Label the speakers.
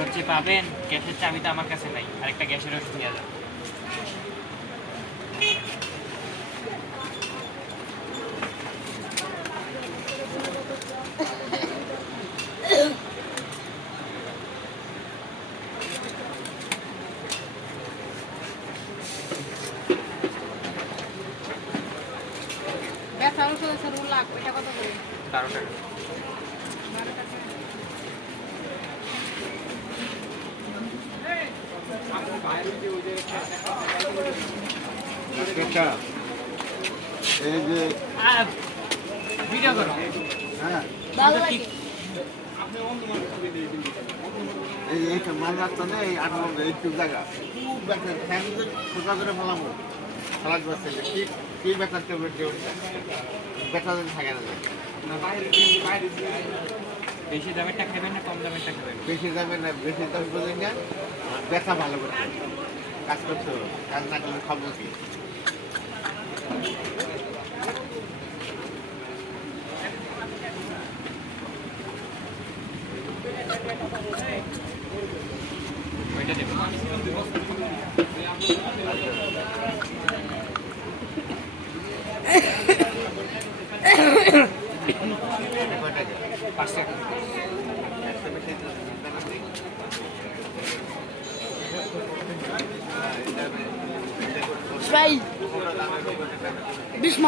Speaker 1: হচ্ছে পাবেন গ্যাসের চাবি তো আমার কাছে নাই। আরেকটা গ্যাসের ওষুধ নিয়ে যান।
Speaker 2: ব্যথা ওষুধ লাখ এটা কত করে?
Speaker 1: বারো টাকা।
Speaker 2: বারো টাকা।
Speaker 3: এই যে
Speaker 1: ভিডিও
Speaker 3: হ্যাঁ এই এইটা মাল রাস্তা এই আট নম্বর এইটুকু জায়গা খুব ব্যথা ফ্যান সোজা করে ফেলামো ফেলার পারছে কি কি উঠছে ব্যথা যেন থাকে না।
Speaker 1: বেশি দামেরটা খাবেন না, কম দামেরটা খাবেন
Speaker 3: বেশি দামে না বেশি দাম বলে না ব্যথা ভালো করতে কাজ করতে হবে কাজ না করলে খাব কি?
Speaker 1: পাঁচ টাকা
Speaker 2: Zwei. Bis.